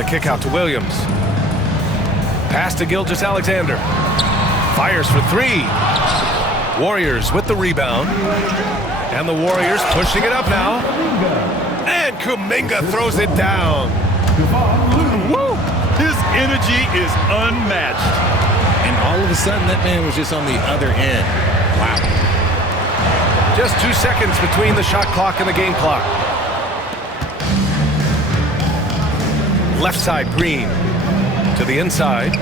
The kick out to Williams. Pass to Gilgeous-Alexander. Fires for three. Warriors with the rebound. And the Warriors pushing it up now. And Kuminga throws it down. Woo! His energy is unmatched. And all of a sudden, that man was just on the other end. Wow. Just 2 seconds between the shot clock and the game clock. Left side, Green. To the inside.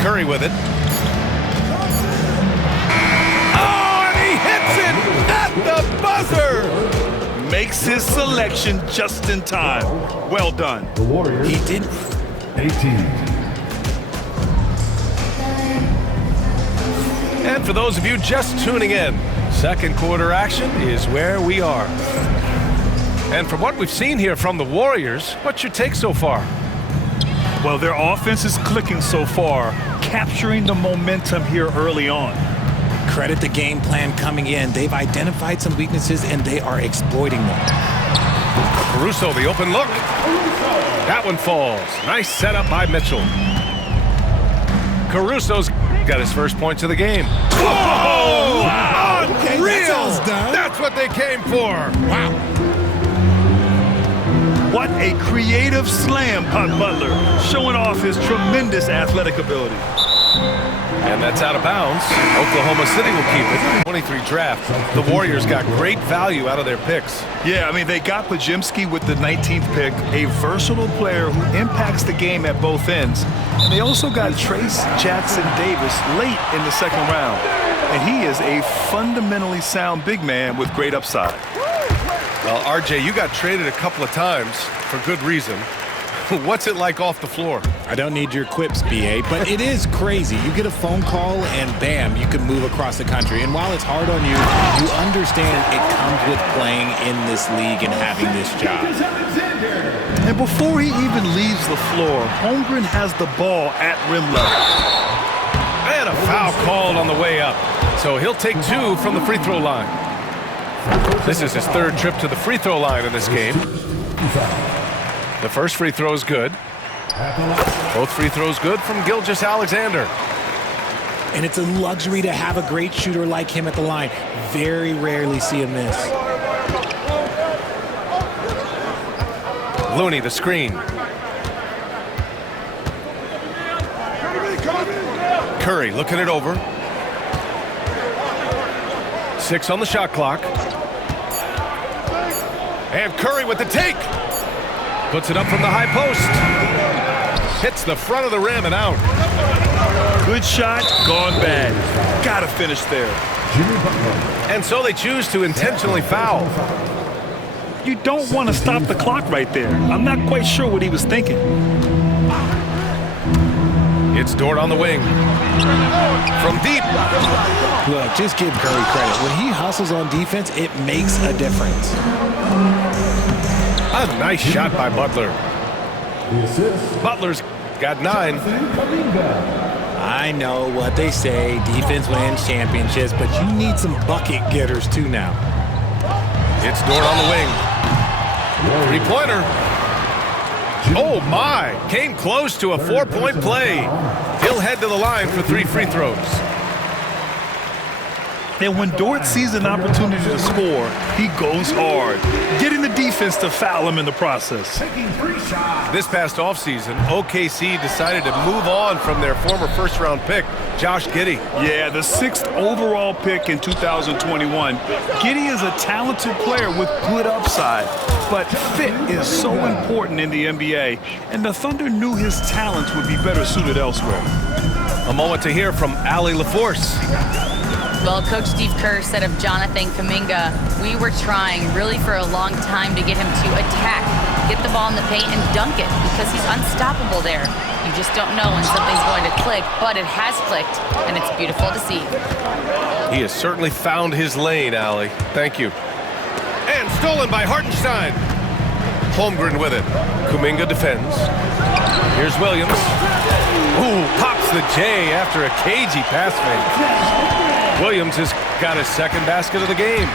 Curry with it. Oh, and he hits it at the buzzer! Makes his selection just in time. Well done. The Warriors. He didn't. 18. And for those of you just tuning in, second quarter action is where we are. And from what we've seen here from the Warriors, what's your take so far? Well, their offense is clicking so far, capturing the momentum here early on. Credit the game plan coming in. They've identified some weaknesses, and they are exploiting them. Caruso, the open look. That one falls. Nice setup by Mitchell. Caruso's got his first points of the game. Whoa! Wow. Okay, Unreal! that's done. That's what they came for. Wow. What a creative slam by Butler, showing off his tremendous athletic ability. And that's out of bounds. Oklahoma City will keep it. 23 draft. The Warriors got great value out of their picks. Yeah, I mean, they got Podziemski with the 19th pick, a versatile player who impacts the game at both ends. And they also got Trace Jackson Davis late in the second round. And he is a fundamentally sound big man with great upside. Well, RJ, you got traded a couple of times for good reason. What's it like off the floor? I don't need your quips, BA, but it is crazy. You get a phone call and bam, you can move across the country. And while it's hard on you, you understand it comes with playing in this league and having this job. And before he even leaves the floor, Holmgren has the ball at rim level. And a foul called on the way up. So he'll take two from the free throw line. This is his third trip to the free throw line in this game. The first free throw is good. Both free throws good from Gilgeous-Alexander. And it's a luxury to have a great shooter like him at the line. Very rarely see him miss. Looney, the screen. Curry looking it over. 6 on the shot clock. And Curry with the take. Puts it up from the high post. Hits the front of the rim and out. Good shot, gone bad. Gotta finish there. And so they choose to intentionally foul. You don't want to stop the clock right there. I'm not quite sure what he was thinking. It's Dort on the wing. From deep. Look, just give Curry credit. When he hustles on defense, it makes a difference. A nice shot by Butler. Butler's got 9. I know what they say, defense wins championships, but you need some bucket getters too now. It's Dort on the wing. Three-pointer. Oh, my. Came close to a 4-point play. He'll head to the line for 3 free throws. And when Dort sees an opportunity to score, he goes hard, getting the defense to foul him in the process. This past offseason, OKC decided to move on from their former first-round pick, Josh Giddey. Yeah, the 6th overall pick in 2021. Giddey is a talented player with good upside, but fit is so important in the NBA, and the Thunder knew his talents would be better suited elsewhere. A moment to hear from Allie LaForce. Well, Coach Steve Kerr said of Jonathan Kuminga, we were trying really for a long time to get him to attack, get the ball in the paint and dunk it because he's unstoppable there. You just don't know when something's going to click, but it has clicked, and it's beautiful to see. He has certainly found his lane, Allie. Thank you. And stolen by Hartenstein. Holmgren with it. Kuminga defends. Here's Williams. Ooh, pops the J after a cagey pass fake. Williams has got his second basket of the game.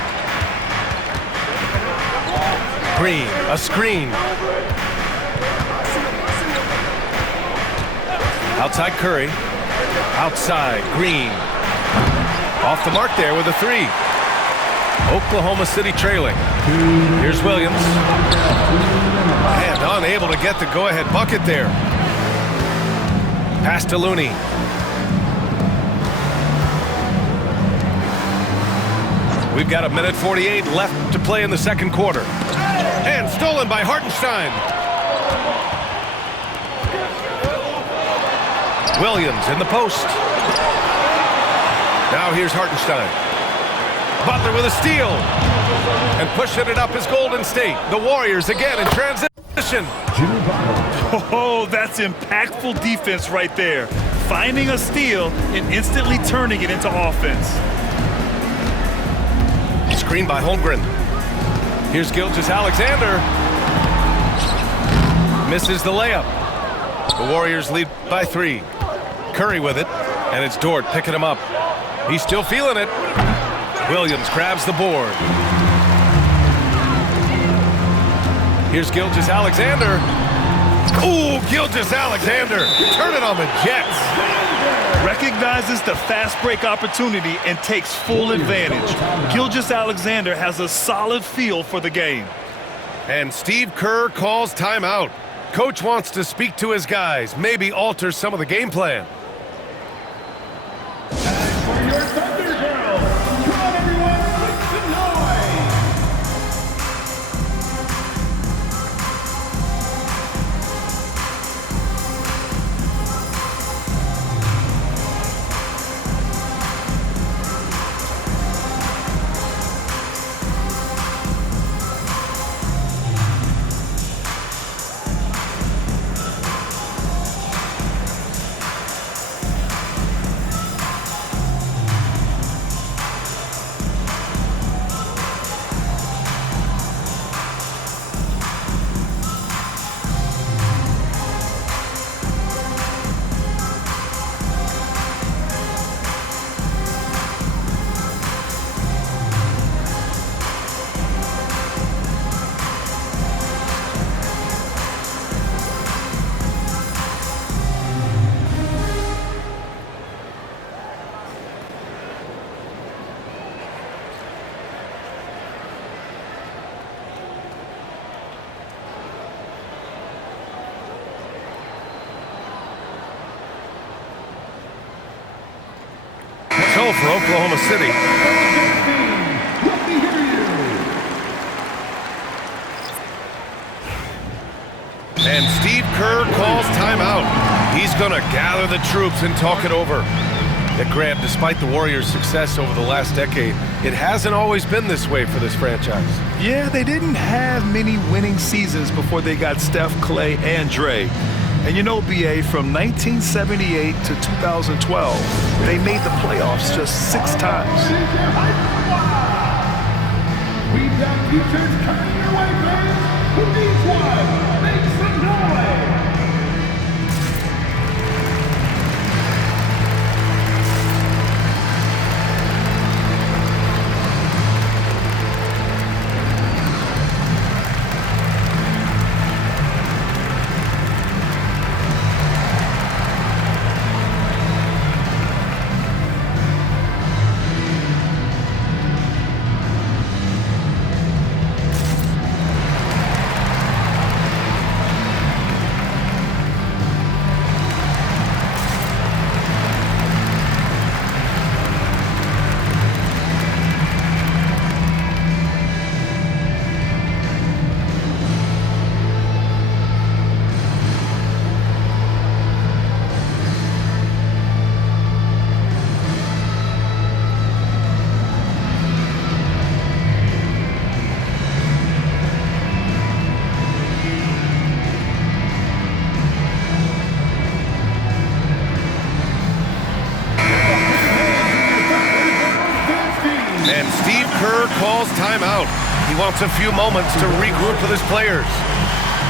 Green, a screen. Outside Curry. Outside Green. Off the mark there with a three. Oklahoma City trailing. Here's Williams. And unable to get the go-ahead bucket there. Pass to Looney. We've got 1:48 left to play in the second quarter. And stolen by Hartenstein. Williams in the post. Now here's Hartenstein. Butler with a steal. And pushing it up is Golden State. The Warriors again in transition. Oh, that's impactful defense right there. Finding a steal and instantly turning it into offense. Screen by Holmgren. Here's Gilgeous-Alexander. Misses the layup. The Warriors lead by 3. Curry with it, and it's Dort picking him up. He's still feeling it. Williams grabs the board. Here's Gilgeous-Alexander. Ooh, Gilgeous-Alexander. Turn it on the Jets. Recognizes the fast break opportunity and takes full advantage. Gilgeous-Alexander has a solid feel for the game. And Steve Kerr calls timeout. Coach wants to speak to his guys, maybe alter some of the game plan. For your Thunder Girls, come on everyone, make some noise! So for Oklahoma City. Let me hear you! And Steve Kerr calls timeout. He's going to gather the troops and talk it over. That Grant, despite the Warriors' success over the last decade, it hasn't always been this way for this franchise. Yeah, they didn't have many winning seasons before they got Steph, Clay, and Dre. And you know, BA, from 1978 to 2012, they made the playoffs just 6 times. We've got t-shirts coming your way, fans. Who needs one? Make some noise! And Steve Kerr calls timeout. He wants a few moments to regroup with his players.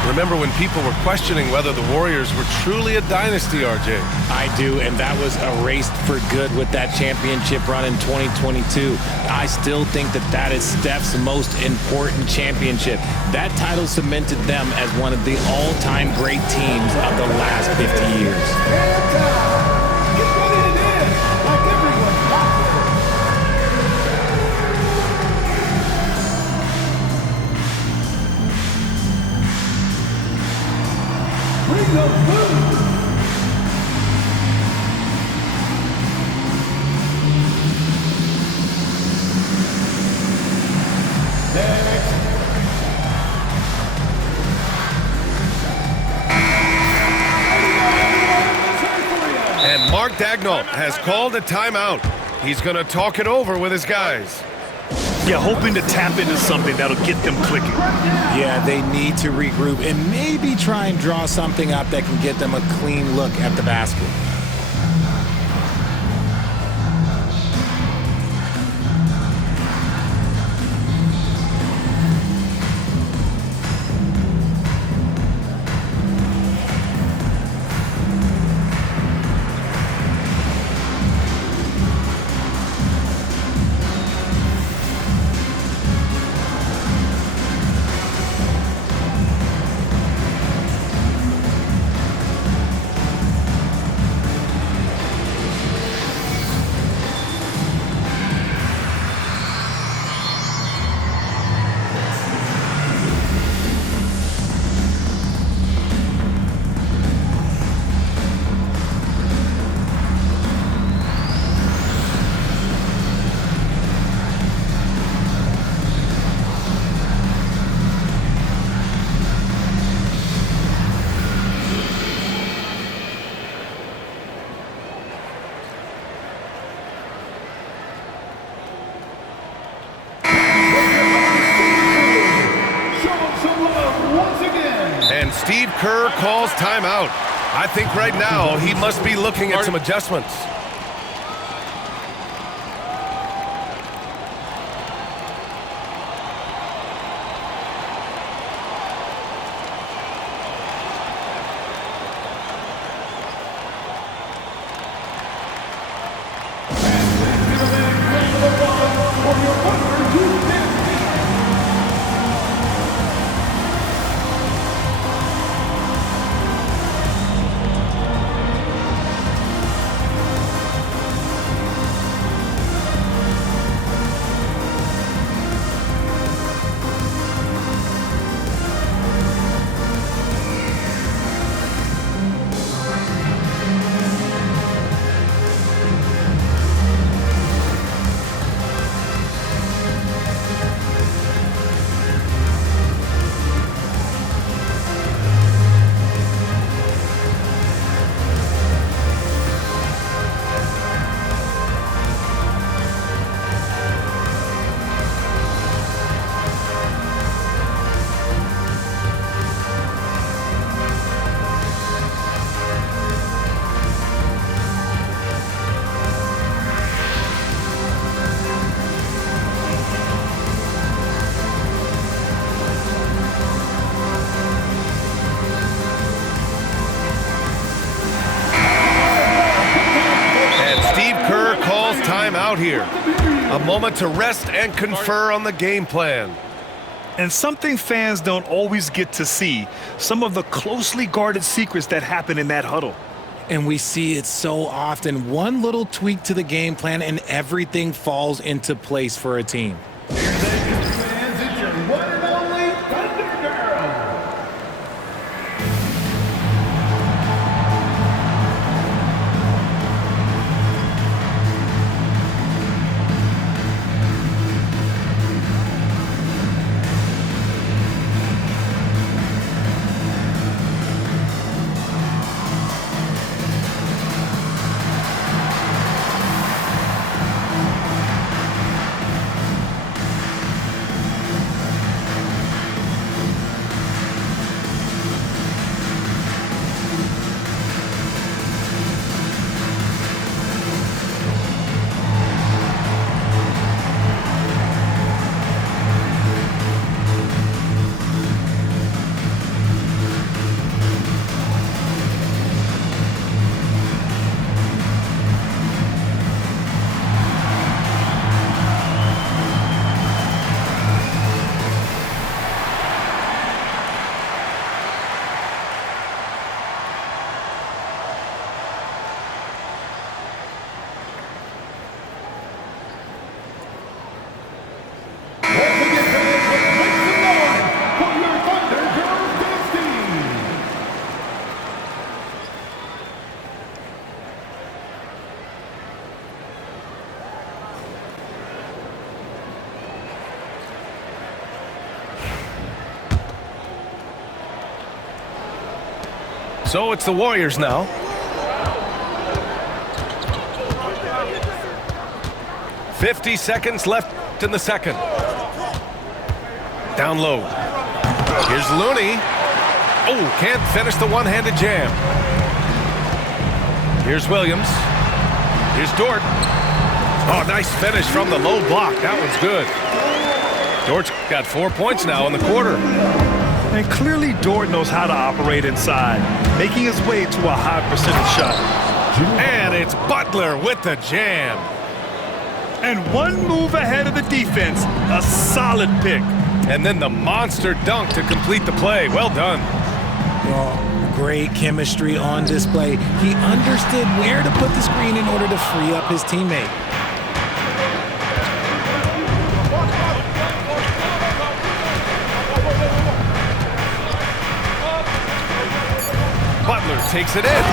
Remember when people were questioning whether the Warriors were truly a dynasty, RJ? I do, and that was erased for good with that championship run in 2022. I still think that is Steph's most important championship. That title cemented them as one of the all-time great teams of the last 50 years. Get ready to dance like everyone's watching. Bring the food. And Mark Daigneault has called a timeout. He's going to talk it over with his guys. Yeah, hoping to tap into something that'll get them clicking. Yeah, they need to regroup and maybe try and draw something up that can get them a clean look at the basket. And Steve Kerr calls timeout. I think right now he must be looking at some adjustments. Out here. A moment to rest and confer on the game plan. And something fans don't always get to see, some of the closely guarded secrets that happen in that huddle. And we see it so often. One little tweak to the game plan and everything falls into place for a team. Fans, it's your one and only Thunder Girl. So it's the Warriors now. "50 seconds left in the second." Down low. Here's Looney. Oh, can't finish the one-handed jam. Here's Williams. Here's Dort. Oh, nice finish from the low block. That one's good. Dort's got 4 points now in the quarter. And clearly Dort knows how to operate inside, making his way to a high percentage shot. And it's Butler with the jam. And one move ahead of the defense. A solid pick. And then the monster dunk to complete the play. Well done. Well, great chemistry on display. He understood where to put the screen in order to free up his teammate. Butler takes it in.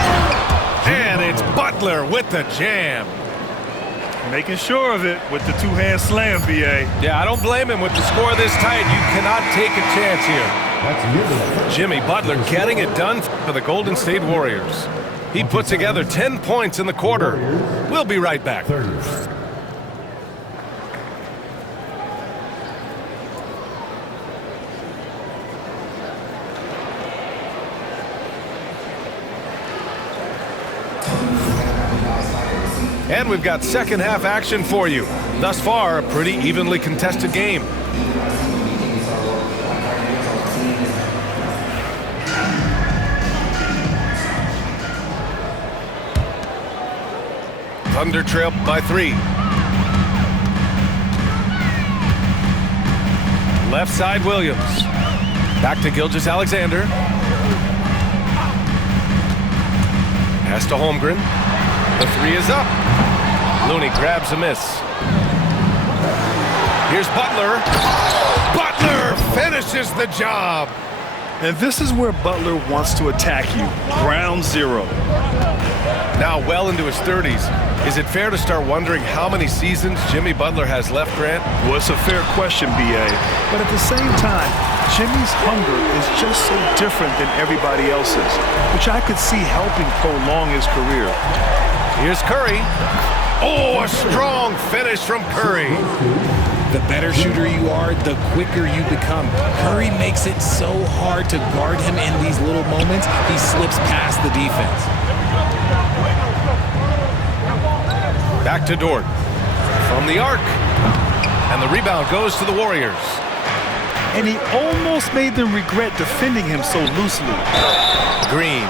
And it's Butler with the jam. Making sure of it with the two-hand slam, B.A. Yeah, I don't blame him with the score this tight. You cannot take a chance here. Jimmy Butler getting it done for the Golden State Warriors. He put together 10 points in the quarter. We'll be right back. And we've got second half action for you. Thus far, a pretty evenly contested game. Thunder trail by 3. Left side Williams. Back to Gilgeous-Alexander. Pass to Holmgren. The 3 is up. Looney grabs a miss. Here's Butler. Butler finishes the job. And this is where Butler wants to attack you. Ground zero. Now well into his 30s. Is it fair to start wondering how many seasons Jimmy Butler has left, Grant? Well, it's a fair question, B.A. But at the same time, Jimmy's hunger is just so different than everybody else's, which I could see helping prolong his career. Here's Curry. Oh, a strong finish from Curry. The better shooter you are, the quicker you become. Curry makes it so hard to guard him in these little moments. He slips past the defense. Back to Dort. From the arc. And the rebound goes to the Warriors. And he almost made them regret defending him so loosely. Green.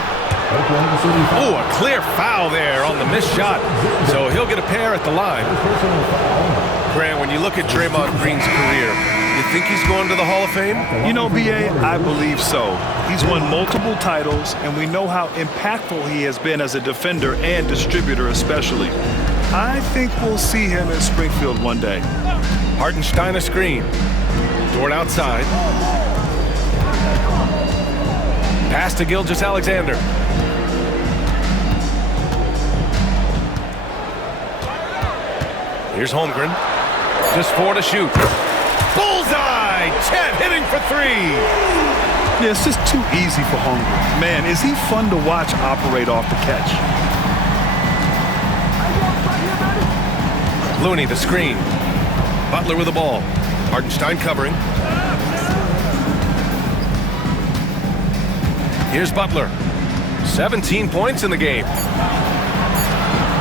Oh, a clear foul there on the missed shot. So he'll get a pair at the line. Grant, when you look at Draymond Green's career, you think he's going to the Hall of Fame? You know, B.A., I believe so. He's won multiple titles, and we know how impactful he has been as a defender and distributor especially. I think we'll see him in Springfield one day. Hartenstein a screen. Dort outside. Pass to Gilgeous-Alexander. Here's Holmgren. Just 4 to shoot. Bullseye! Chet hitting for 3. Yeah, it's just too easy for Holmgren. Man, is he fun to watch operate off the catch. Looney the screen. Butler with the ball. Hartenstein covering. Here's Butler. 17 points in the game.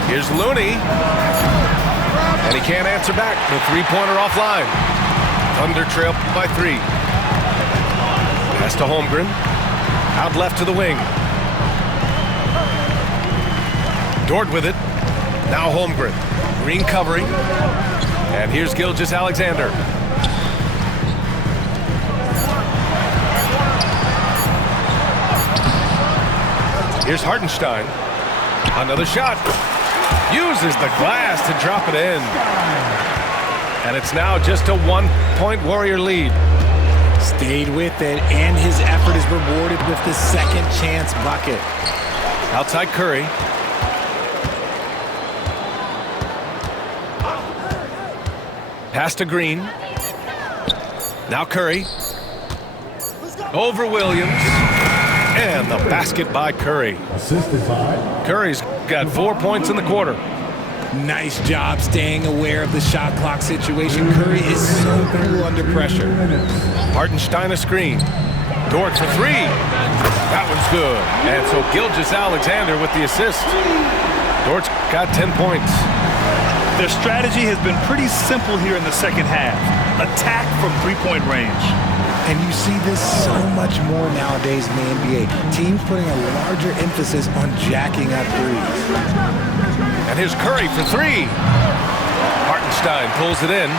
Here's Looney. And he can't answer back. The three-pointer offline. Thunder trail by 3. Pass to Holmgren. Out left to the wing. Dort with it. Now Holmgren. Green covering. And here's Gilgeous-Alexander. Here's Hartenstein. Another shot. Uses the glass to drop it in. And it's now just a 1-point Warrior lead. Stayed with it, and his effort is rewarded with the second chance bucket. Outside Curry. Pass to Green. Now Curry. Over Williams. And the basket by Curry. Assisted by Curry's got 4 points in the quarter. Nice job staying aware of the shot clock situation. Curry is so cool under pressure. Hartenstein a screen. Dort for three. That one's good. And so Gilgeous-Alexander with the assist. Dort's got 10 points. Their strategy has been pretty simple here in the second half. Attack from three-point range. And you see this so much more nowadays in the NBA. Teams putting a larger emphasis on jacking up threes. And here's Curry for three. Hartenstein pulls it in.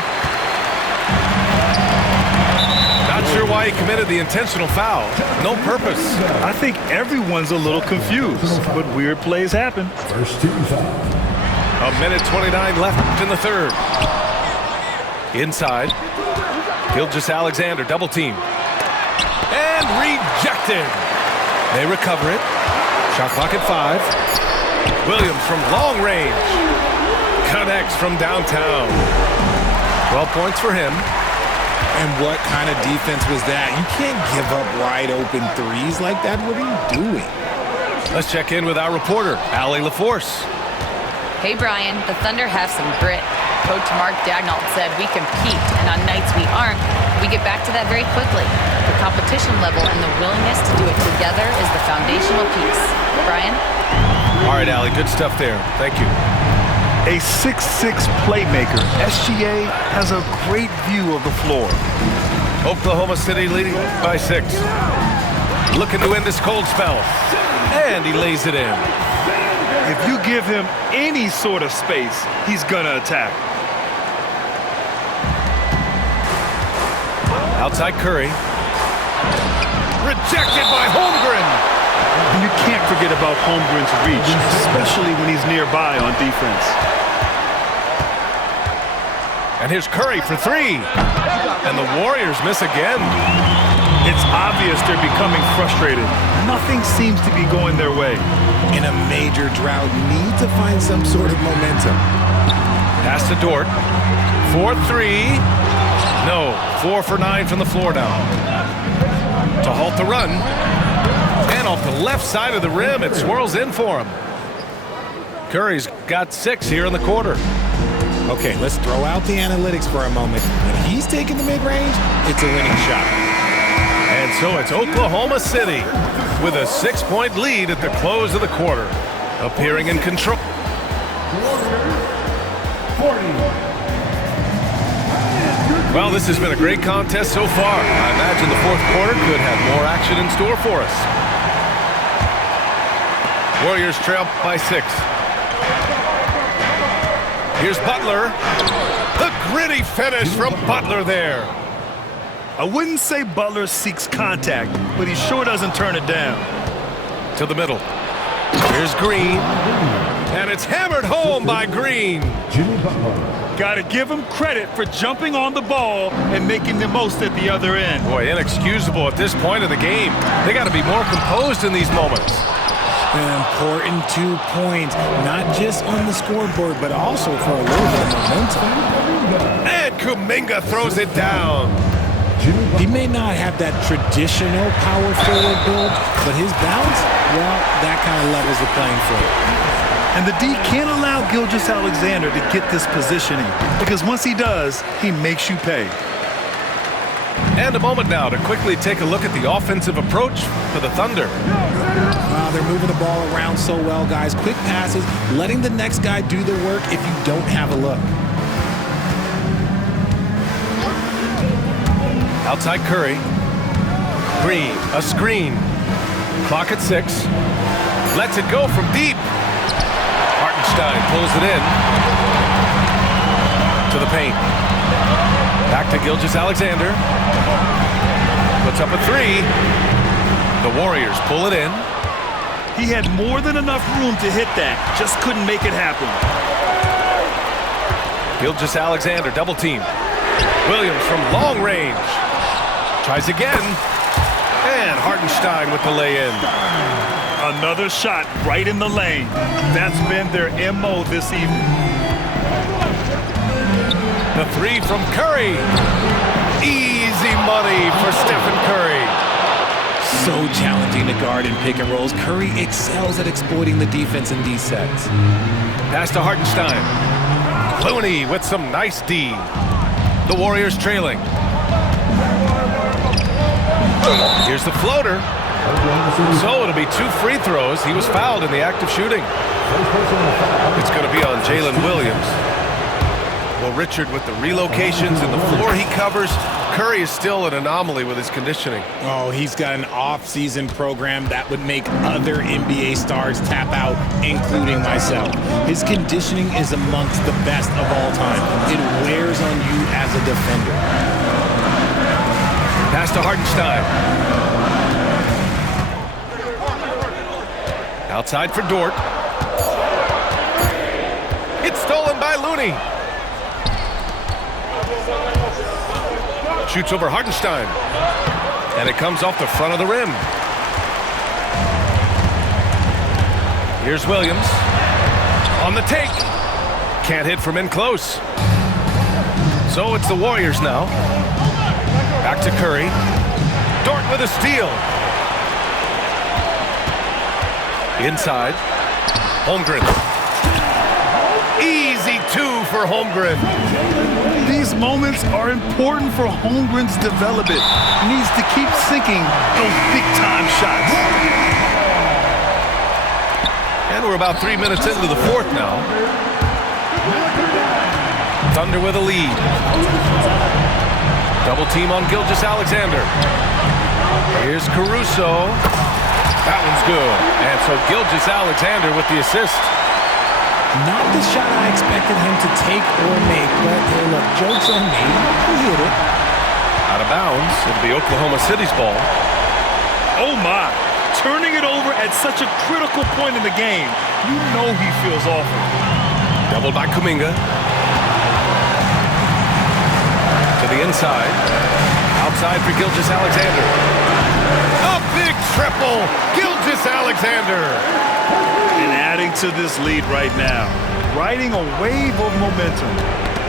Not sure why he committed the intentional foul. No purpose. I think everyone's a little confused, but weird plays happen. first team foul. A minute 29 left in the third. Inside. Gilgeous-Alexander double team. And rejected. They recover it. Shot clock at 5. Williams from long range. Connects from downtown. 12 points for him. And what kind of defense was that? You can't give up wide open threes like that. What are you doing? Let's check in with our reporter, Allie LaForce. Hey, Brian, the Thunder have some grit. Coach Mark Daigneault said we compete, and on nights we aren't, we get back to that very quickly. The competition level and the willingness to do it together is the foundational piece. Brian? All right, Allie, good stuff there. Thank you. A 6'6" playmaker, SGA has a great view of the floor. Oklahoma City leading by 6. Looking to end this cold spell. And he lays it in. If you give him any sort of space, he's gonna attack. Outside Curry. Rejected by Holmgren. And you can't forget about Holmgren's reach, especially when he's nearby on defense. And here's Curry for three. And the Warriors miss again. It's obvious they're becoming frustrated. Nothing seems to be going their way. In a major drought, need to find some sort of momentum. Pass to Dort. 4-3. No, 4 for 9 from the floor now. To halt the run. And off the left side of the rim, it swirls in for him. Curry's got 6 here in the quarter. Okay, let's throw out the analytics for a moment. When he's taking the mid-range, it's a winning shot. And so it's Oklahoma City with a 6-point lead at the close of the quarter. Appearing in control. 40. Well, this has been a great contest so far. I imagine the fourth quarter could have more action in store for us. Warriors trail by 6. Here's Butler. The gritty finish from Butler there. I wouldn't say Butler seeks contact, but he sure doesn't turn it down. To the middle. Here's Green. And it's hammered home by Green. Jimmy Butler. Got to give him credit for jumping on the ball and making the most at the other end. Boy, inexcusable at this point of the game. They got to be more composed in these moments. An important 2 points, not just on the scoreboard, but also for a little bit of momentum. And Kuminga throws it down. He may not have that traditional power forward build, but his bounce, well, that kind of levels the playing field. And the D can't allow Gilgeous-Alexander to get this positioning, because once he does, he makes you pay. And a moment now to quickly take a look at the offensive approach for the Thunder. They're moving the ball around so well, guys. Quick passes, letting the next guy do the work if you don't have a look. Outside Curry. Green, a screen. Clock at 6. Lets it go from deep. Hartenstein pulls it in. To the paint. Back to Gilgeous-Alexander. Puts up a 3. The Warriors pull it in. He had more than enough room to hit that, just couldn't make it happen. Gilgeous-Alexander double team. Williams from long range. Tries again. And Hartenstein with the lay-in. Another shot right in the lane. That's been their MO this evening. The 3 from Curry. Easy money for Stephen Curry. So challenging having to guard in pick and rolls, Curry excels at exploiting the defense in these sets. Pass to Hartenstein. Looney with some nice D. The Warriors trailing. Here's the floater. So it'll be 2 free throws. He was fouled in the act of shooting. It's going to be on Jalen Williams. Well, Richard, with the relocations and the floor he covers, Curry is still an anomaly with his conditioning. Oh, he's got an off-season program that would make other NBA stars tap out, including myself. His conditioning is amongst the best of all time. It wears on you as a defender. Pass to Hartenstein. Outside for Dort. It's stolen by Looney. Shoots over Hartenstein. And it comes off the front of the rim. Here's Williams. On the take. Can't hit from in close. So it's the Warriors now. Back to Curry. Dort with a steal. Inside. Holmgren. Easy 2 for Holmgren. These moments are important for Holmgren's development. He needs to keep sinking those big-time shots. And we're about 3 minutes into the fourth now. Thunder with a lead. Double team on Gilgeous-Alexander. Here's Caruso. That one's good. And so Gilgeous-Alexander with the assist. Not the shot I expected him to take or make, but hey, look, joke's on me. He hit it. Out of bounds. It'll be Oklahoma City's ball. Oh, my. Turning it over at such a critical point in the game. You know he feels awful. Doubled by Kuminga. To the inside. Outside for Gilgeous-Alexander. A big triple. Gilgeous-Alexander. And adding to this lead right now. Riding a wave of momentum.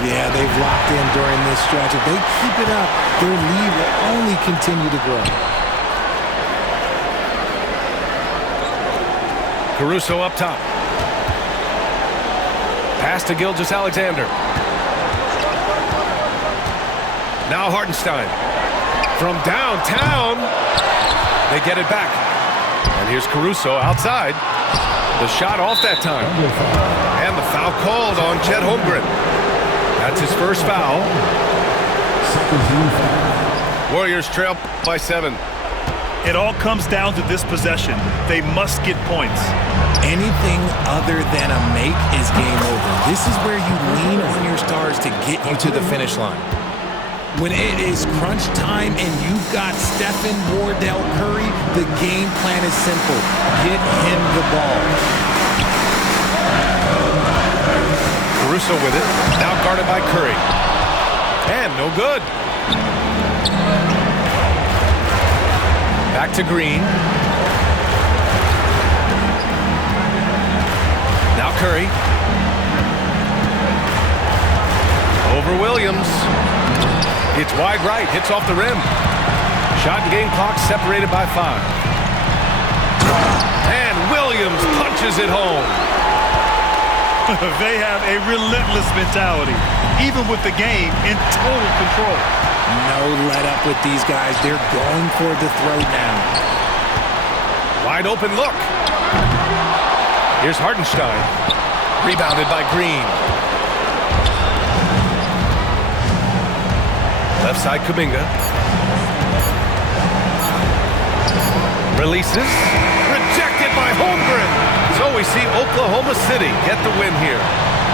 Yeah, they've locked in during this stretch. If they keep it up, their lead will only continue to grow. Caruso up top. Pass to Gilgeous-Alexander. Now Hartenstein. From downtown. They get it back. And here's Caruso outside. The shot off that time. And the foul called on Chet Holmgren. That's his first foul. Warriors trail by 7. It all comes down to this possession. They must get points. Anything other than a make is game over. This is where you lean on your stars to get you to the finish line. When it is crunch time and you've got Stephen Wardell Curry, the game plan is simple. Get him the ball. Caruso with it. Now guarded by Curry. And no good. Back to Green. Now Curry. Over Williams. It's wide right, hits off the rim. Shot and game clock separated by 5. And Williams punches it home. They have a relentless mentality, even with the game in total control. No let up with these guys. They're going for the throw down. Wide open look. Here's Hartenstein. Rebounded by Green. Left side, Kuminga. Releases. Rejected by Holmgren. So we see Oklahoma City get the win here.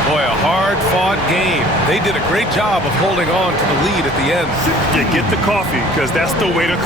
Boy, a hard-fought game. They did a great job of holding on to the lead at the end. Yeah, get the coffee, because that's the way to